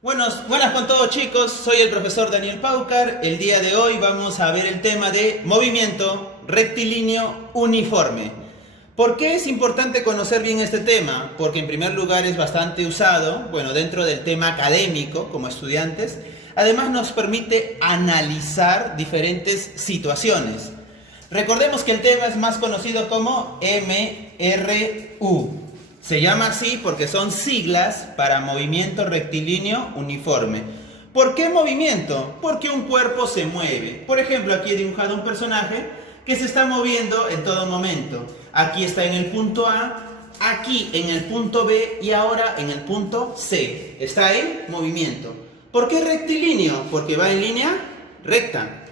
Buenas con todos chicos, soy el profesor Daniel Paucar. El día de hoy vamos a ver el tema de movimiento rectilíneo uniforme. ¿Por qué es importante conocer bien este tema? Porque en primer lugar es bastante usado, dentro del tema académico como estudiantes. Además nos permite analizar diferentes situaciones. Recordemos que el tema es más conocido como MRU. Se llama así porque son siglas para movimiento rectilíneo uniforme. ¿Por qué movimiento? Porque un cuerpo se mueve. Por ejemplo, aquí he dibujado un personaje que se está moviendo en todo momento. Aquí está en el punto A, aquí en el punto B y ahora en el punto C. Está en movimiento. ¿Por qué rectilíneo? Porque va en línea recta.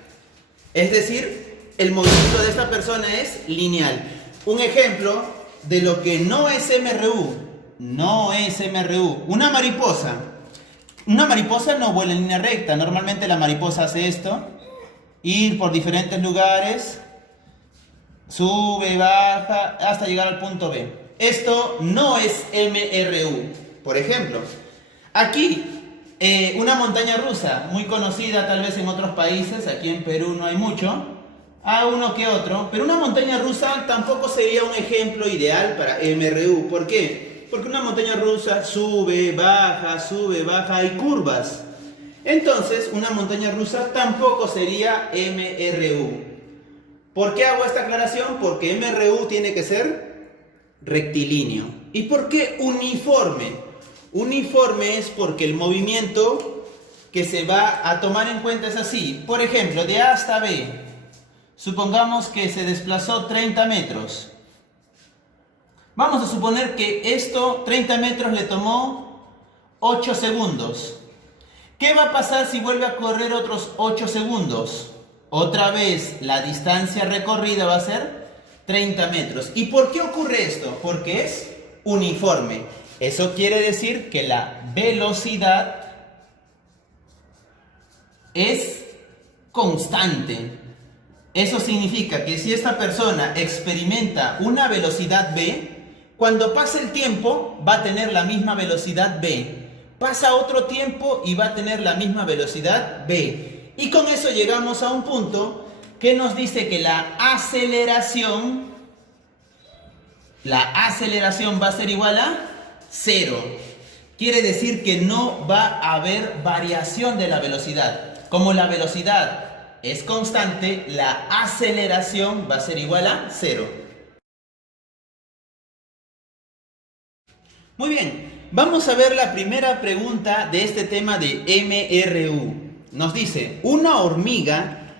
Es decir, el movimiento de esta persona es lineal. Un ejemplo de lo que no es MRU. No es MRU. Una mariposa. Una mariposa no vuela en línea recta. Normalmente la mariposa hace esto. Ir por diferentes lugares. Sube, baja, hasta llegar al punto B. Esto no es MRU. Por ejemplo, aquí una montaña rusa muy conocida tal vez en otros países. Aquí en Perú no hay mucho. A uno que otro, pero una montaña rusa tampoco sería un ejemplo ideal para MRU. ¿Por qué? Porque una montaña rusa sube, baja, hay curvas. Entonces, una montaña rusa tampoco sería MRU. ¿Por qué hago esta aclaración? Porque MRU tiene que ser rectilíneo. ¿Y por qué uniforme? Uniforme es porque el movimiento que se va a tomar en cuenta es así. Por ejemplo, de A hasta B. Supongamos que se desplazó 30 metros. Vamos a suponer que esto, 30 metros, le tomó 8 segundos. ¿Qué va a pasar si vuelve a correr otros 8 segundos? Otra vez, la distancia recorrida va a ser 30 metros. ¿Y por qué ocurre esto? Porque es uniforme. Eso quiere decir que la velocidad es constante. Eso significa que si esta persona experimenta una velocidad B, cuando pase el tiempo va a tener la misma velocidad B. Pasa otro tiempo y va a tener la misma velocidad B. Y con eso llegamos a un punto que nos dice que la aceleración va a ser igual a 0. Quiere decir que no va a haber variación de la velocidad. Como la velocidad es constante, la aceleración va a ser igual a 0. Muy bien, vamos a ver la primera pregunta de este tema de MRU. Nos dice, una hormiga,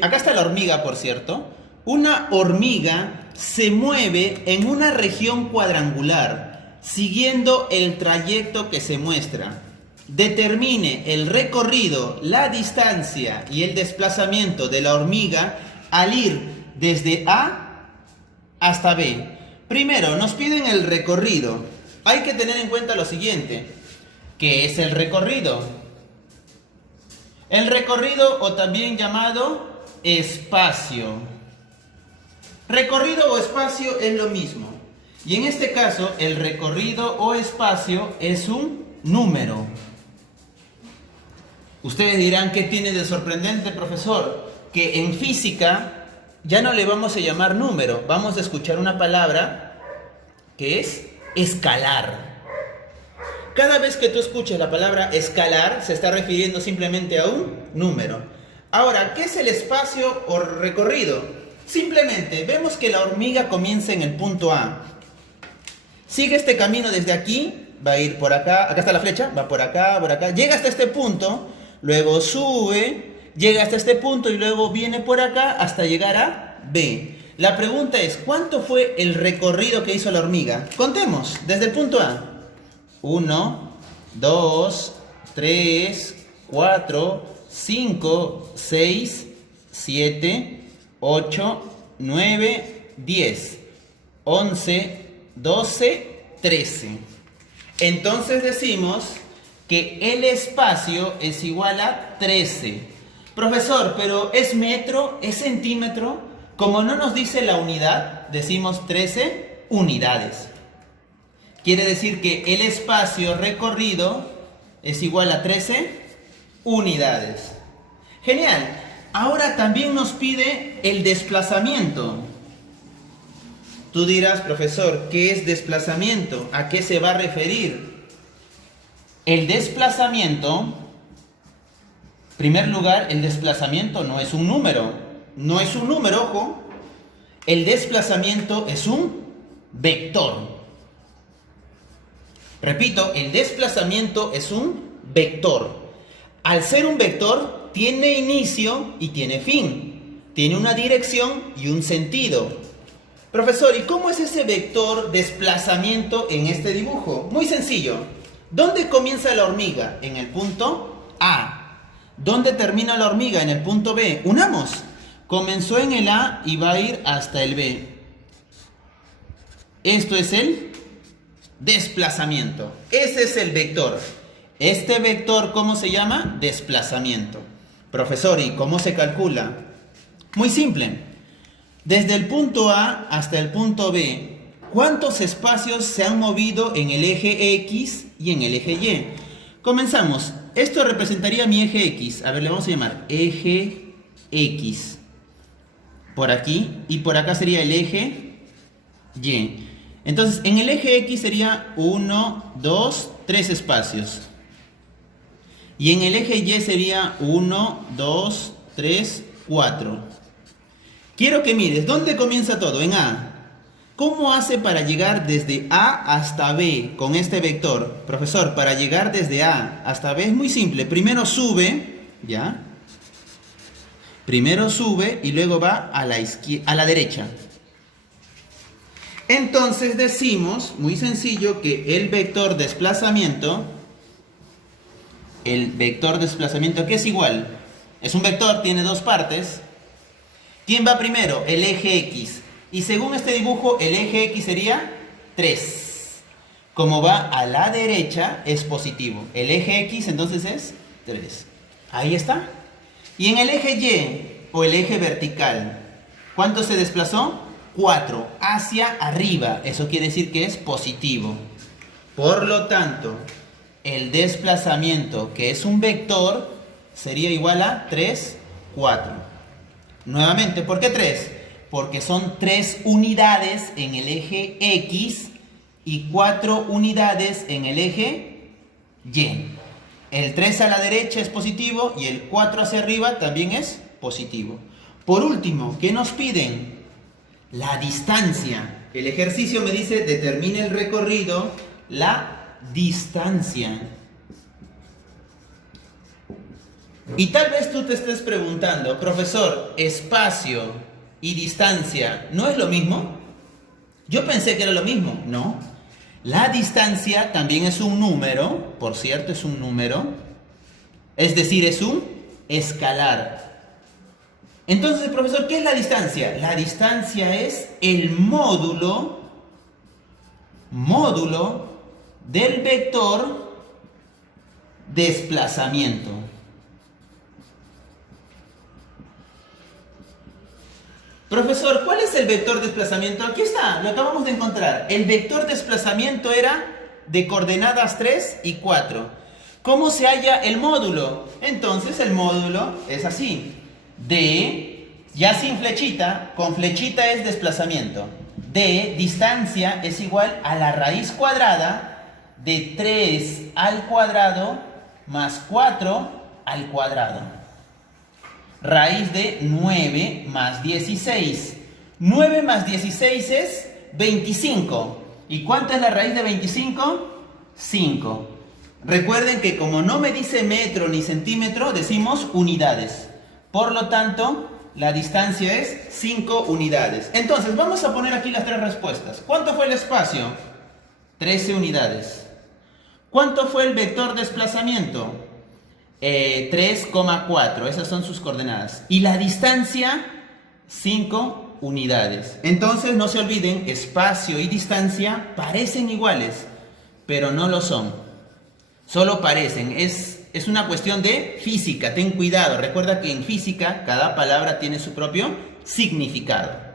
acá está la hormiga por cierto, una hormiga se mueve en una región cuadrangular, siguiendo el trayecto que se muestra. Determine el recorrido, la distancia y el desplazamiento de la hormiga al ir desde A hasta B. Primero, nos piden el recorrido. Hay que tener en cuenta lo siguiente. ¿Qué es el recorrido? El recorrido, o también llamado espacio. Recorrido o espacio es lo mismo. Y en este caso, el recorrido o espacio es un número. Ustedes dirán, ¿qué tiene de sorprendente, profesor? Que en física ya no le vamos a llamar número, vamos a escuchar una palabra que es escalar. Cada vez que tú escuches la palabra escalar, se está refiriendo simplemente a un número. Ahora, ¿qué es el espacio o recorrido? Simplemente vemos que la hormiga comienza en el punto A. Sigue este camino desde aquí, va a ir por acá, acá está la flecha, va por acá, llega hasta este punto. Luego sube, llega hasta este punto y luego viene por acá hasta llegar a B. La pregunta es, ¿cuánto fue el recorrido que hizo la hormiga? Contemos, desde el punto A. 1, 2, 3, 4, 5, 6, 7, 8, 9, 10, 11, 12, 13. Entonces decimos que el espacio es igual a 13. Profesor, pero ¿es metro? ¿Es centímetro? Como no nos dice la unidad, decimos 13 unidades. Quiere decir que el espacio recorrido es igual a 13 unidades. Genial. Ahora también nos pide el desplazamiento. Tú dirás, profesor, ¿qué es desplazamiento? ¿A qué se va a referir? El desplazamiento, en primer lugar, el desplazamiento no es un número. No es un número, ojo. El desplazamiento es un vector. Repito, el desplazamiento es un vector. Al ser un vector, tiene inicio y tiene fin. Tiene una dirección y un sentido. Profesor, ¿y cómo es ese vector desplazamiento en este dibujo? Muy sencillo. ¿Dónde comienza la hormiga? En el punto A. ¿Dónde termina la hormiga? En el punto B. Unamos. Comenzó en el A y va a ir hasta el B. Esto es el desplazamiento. Ese es el vector. Este vector, ¿cómo se llama? Desplazamiento. Profesor, ¿y cómo se calcula? Muy simple. Desde el punto A hasta el punto B, ¿cuántos espacios se han movido en el eje X y en el eje Y? Comenzamos. Esto representaría mi eje X. A ver, le vamos a llamar eje X. Por aquí y por acá sería el eje Y. Entonces, en el eje X sería 1, 2, 3 espacios. Y en el eje Y sería 1, 2, 3, 4. Quiero que mires, ¿dónde comienza todo? En A. ¿Cómo hace para llegar desde A hasta B con este vector? Profesor, para llegar desde A hasta B es muy simple. Primero sube, ¿ya? Primero sube y luego va a la derecha. Entonces decimos, muy sencillo, que el vector desplazamiento, que es igual, es un vector, tiene dos partes. ¿Quién va primero? El eje X. Y según este dibujo, el eje X sería 3. Como va a la derecha, es positivo. El eje X entonces es 3. Ahí está. Y en el eje Y, o el eje vertical, ¿cuánto se desplazó? 4. Hacia arriba. Eso quiere decir que es positivo. Por lo tanto, el desplazamiento, que es un vector, sería igual a 3, 4. Nuevamente, ¿por qué 3? Porque son 3 unidades en el eje X y 4 unidades en el eje Y. El 3 a la derecha es positivo y el 4 hacia arriba también es positivo. Por último, ¿qué nos piden? La distancia. El ejercicio me dice, determine el recorrido, la distancia. Y tal vez tú te estés preguntando, profesor, espacio y distancia, ¿no es lo mismo? Yo pensé que era lo mismo. No. La distancia también es un número, por cierto, es un número. Es decir, es un escalar. Entonces, profesor, ¿qué es la distancia? La distancia es el módulo del vector desplazamiento. Profesor, ¿cuál es el vector desplazamiento? Aquí está, lo acabamos de encontrar. El vector desplazamiento era de coordenadas 3 y 4. ¿Cómo se halla el módulo? Entonces el módulo es así. D, ya sin flechita, con flechita es desplazamiento. D, distancia, es igual a la raíz cuadrada de 3 al cuadrado más 4 al cuadrado. Raíz de 9 más 16. 9 más 16 es 25. ¿Y cuánto es la raíz de 25? 5. Recuerden que como no me dice metro ni centímetro, decimos unidades. Por lo tanto, la distancia es 5 unidades. Entonces, vamos a poner aquí las tres respuestas. ¿Cuánto fue el espacio? 13 unidades. ¿Cuánto fue el vector desplazamiento? 3,4, esas son sus coordenadas. Y la distancia, 5 unidades. Entonces no se olviden, espacio y distancia parecen iguales, pero no lo son. Solo parecen, es una cuestión de física, ten cuidado. Recuerda que en física cada palabra tiene su propio significado.